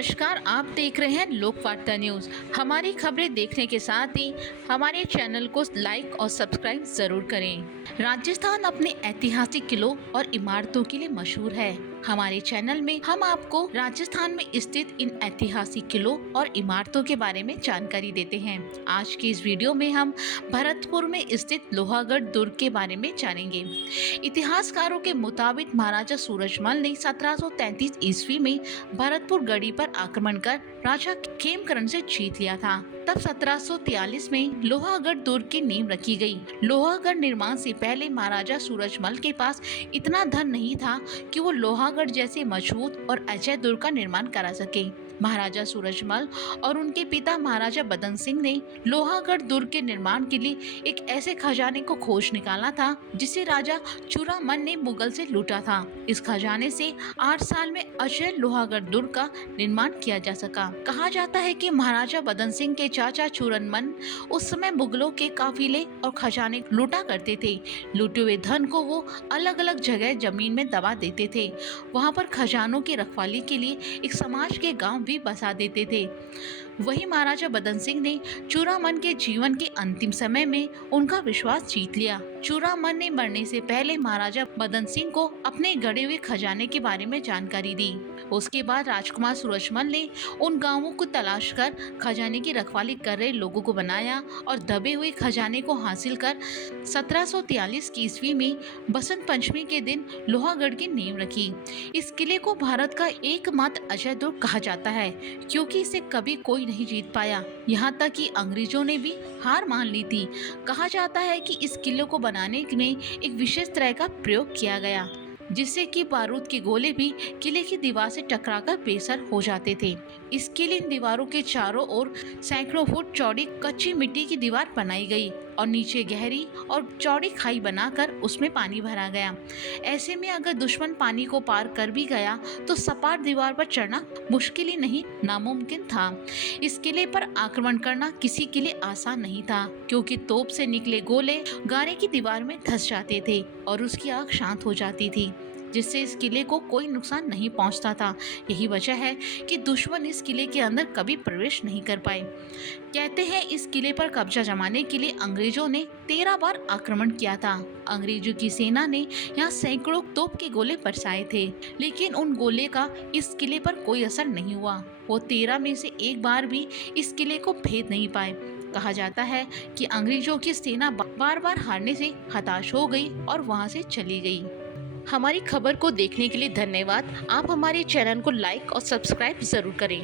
नमस्कार, आप देख रहे हैं लोकवार्ता न्यूज। हमारी खबरें देखने के साथ ही हमारे चैनल को लाइक और सब्सक्राइब जरूर करें। राजस्थान अपने ऐतिहासिक किलों और इमारतों के लिए मशहूर है। हमारे चैनल में हम आपको राजस्थान में स्थित इन ऐतिहासिक किलों और इमारतों के बारे में जानकारी देते हैं। आज की इस वीडियो में हम भरतपुर में स्थित लोहागढ़ दुर्ग के बारे में जानेंगे। इतिहासकारों के मुताबिक महाराजा सूरजमल ने 1733 ईस्वी में भरतपुर गढ़ी पर आक्रमण कर राजा खेमकरण से जीत लिया था। तब 1743 में लोहागढ़ दुर्ग की नींव रखी गई। लोहागढ़ निर्माण से पहले महाराजा सूरजमल के पास इतना धन नहीं था कि वो लोहागढ़ जैसे मजबूत और अजय दुर्ग का निर्माण करा सके। महाराजा सूरजमल और उनके पिता महाराजा बदन सिंह ने लोहागढ़ दुर्ग के निर्माण के लिए एक ऐसे खजाने को खोज निकाला था जिसे राजा चूड़ामन ने मुगल से लूटा था। इस खजाने से 8 साल में अजय लोहागढ़ दुर्ग का निर्माण किया जा सका। कहा जाता है कि महाराजा बदन सिंह के चाचा चूड़ामन उस समय मुगलों के काफिले और खजाने लूटा करते थे। लूटे हुए धन को वो अलग अलग जगह जमीन में दबा देते थे। वहाँ पर खजानों की रखवाली के लिए एक समाज के गांव भी बसा देते थे। वही महाराजा बदन सिंह ने चूड़ामन के जीवन के अंतिम समय में उनका विश्वास जीत लिया। चूड़ामन ने मरने से पहले महाराजा बदन सिंह को अपने गड़े हुए खजाने के बारे में जानकारी दी। उसके बाद राजकुमार सूरजमल ने उन गांवों को तलाश कर खजाने की रखवाली कर रहे लोगों को बनाया और दबे हुए खजाने को हासिल कर 1743 की ईस्वी में बसंत पंचमी के दिन लोहागढ़ की नींव रखी। इस किले को भारत का एकमात्र अजय दुर्ग कहा जाता है क्योंकि इसे कभी कोई नहीं जीत पाया। यहाँ तक कि अंग्रेजों ने भी हार मान ली थी। कहा जाता है कि इस किले को बनाने में एक विशेष तरह का प्रयोग किया गया जिससे कि बारूद के गोले भी किले की दीवार से टकराकर बेअसर हो जाते थे। इसके लिए इन दीवारों के चारों ओर सैकड़ों फुट चौड़ी कच्ची मिट्टी की दीवार बनाई गई और नीचे गहरी और चौड़ी खाई बनाकर उसमें पानी भरा गया। ऐसे में अगर दुश्मन पानी को पार कर भी गया तो सपाट दीवार पर चढ़ना मुश्किल ही नहीं नामुमकिन था। इस किले पर आक्रमण करना किसी के लिए आसान नहीं था क्योंकि तोप से निकले गोले गारे की दीवार में धंस जाते थे और उसकी आग शांत हो जाती थी जिससे इस किले को कोई नुकसान नहीं पहुंचता था। यही वजह है कि दुश्मन इस किले के अंदर कभी प्रवेश नहीं कर पाए। कहते हैं इस किले पर कब्जा जमाने के लिए अंग्रेजों ने 13 बार आक्रमण किया था। अंग्रेजों की सेना ने यहाँ सैकड़ों तोप के गोले बरसाए थे लेकिन उन गोले का इस किले पर कोई असर नहीं हुआ। वो 13 में से एक बार भी इस किले को भेद नहीं पाए। कहा जाता है कि अंग्रेजों की सेना बार बार हारने से हताश हो गई और वहाँ से चली गई। हमारी खबर को देखने के लिए धन्यवाद। आप हमारे चैनल को लाइक और सब्सक्राइब जरूर करें।